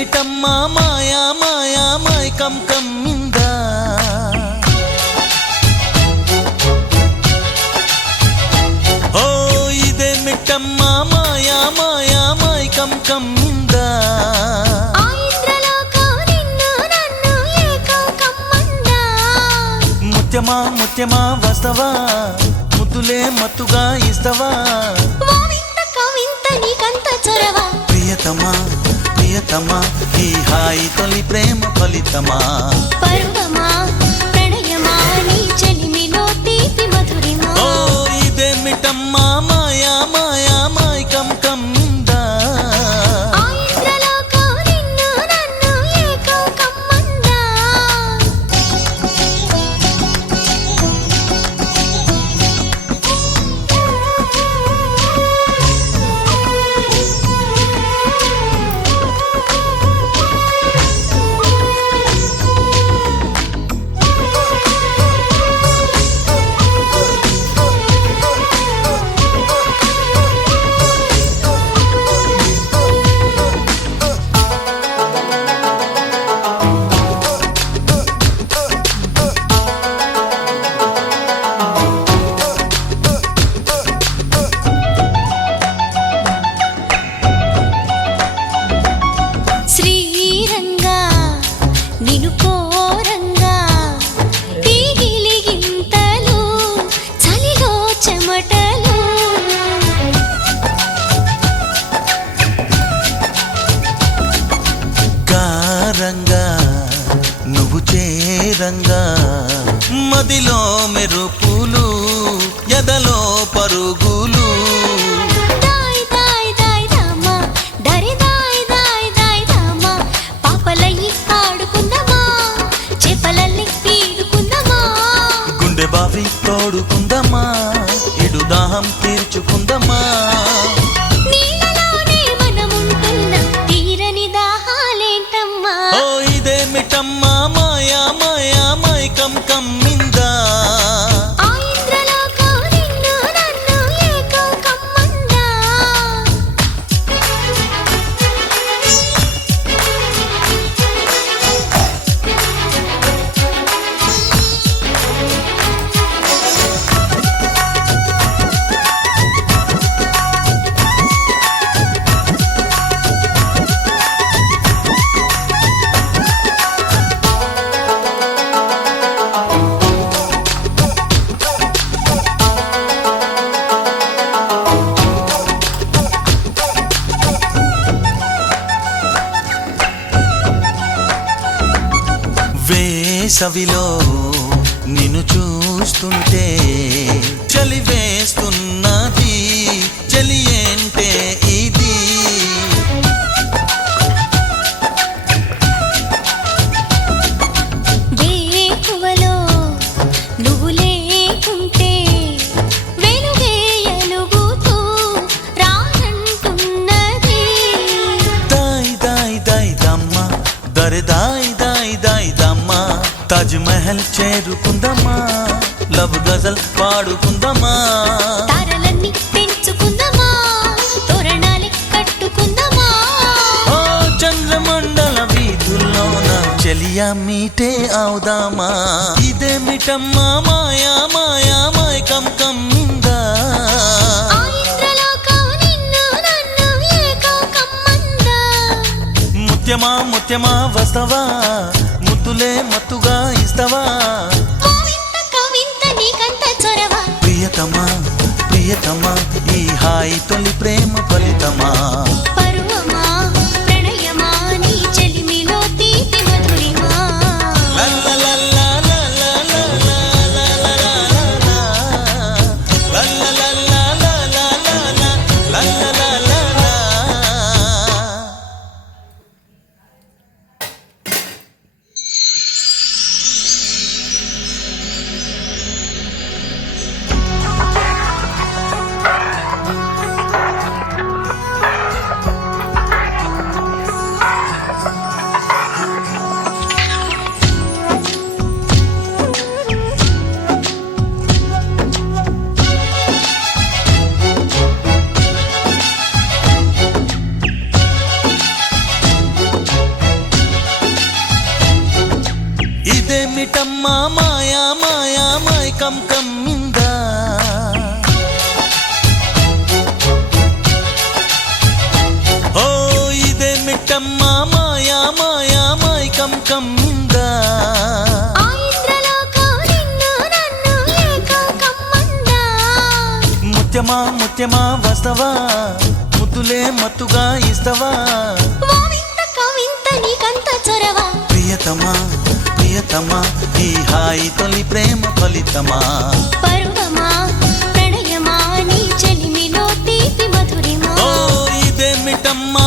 ఇదేమిటమ్మా మాయా మాయా మైకం కమ్మిందా ఓ ఇదేమిటమ్మా మాయా మాయా మైకం కమ్మిందా ముత్యమా ముత్యమా వస్తవా ముద్దులే మత్తుగా ఇస్తవా ప్రియతమా ప్రియతమా ఈ హాయి తొలి ప్రేమ ఫలితమా పరువమా ప్రణయమా నీ చెలిమిలో తీపి మధురిమా ఓ ఇదేమిటమ్మా మాయా మాయా మైకం కమ్మిందా నువ్వు చేరంగా మదిలో మెరుపులు ఎదలో పరుగులు గుండె బావి తోడుకుందమ్మా ఇడు దాహం తీర్చుకుందమ్మా ఇదేమిటమ్మా మాయా మాయా మైకం కమ్మిందా వేసవిలో నిన్ను చూస్తుంటే చలి వేస్తున్నది చలి ఏంటే ఇది వేకువలో నువ్వు లేకుంటే వెలుగే ఎలుగుతూ రానంటున్నది దాయి దాయి దాయి దమ్మ దరి దాయి దాయి దాయి దమ్మ తాజ్ మహల్ చేరుకుందమ్మా లవ్ గజల్ పాడుకుందమ్మా తారలన్నీ పెంచుకుందమా తోరణాలే కట్టుకుందమా ఓ చంద్రమండల వీధుల్లోన చెలియా మీటే అవుదామా ఇదేమిటమ్మా మాయా మాయా మైకం కమ్మిందా ముత్యమా ముత్యమా వస్తవా ముద్దులే మత్తుగా ఇస్తవా ప్రియతమా ప్రియతమా ఈ హాయి తొలి ప్రేమ ఫలితమా పరువమా ప్రణయమా నీ చెలిమిలో తీపి మధురిమా ఇదేమిటమ్మా మాయా మాయా మైకం కమ్మిందా ఓ ఇదేమిటమ్మా మాయా మాయా మైకం కమ్మిందా ఆ ఇంద్రలోకం నిన్ను నన్ను ఏకం కమ్మందా. ముత్యమా ముత్యమా వస్తవా ముద్దులే మత్తుగా ఇస్తవా ఓ వింత కవింత నీకంత చొరవ. ప్రియతమా ప్రియతమా ఈ హాయి తొలి ప్రేమ ఫలితమా పరువమా ప్రణయమా నీ చెలిమిలో తీపి మధురిమా. ఓ ఇదేమిటమ్మా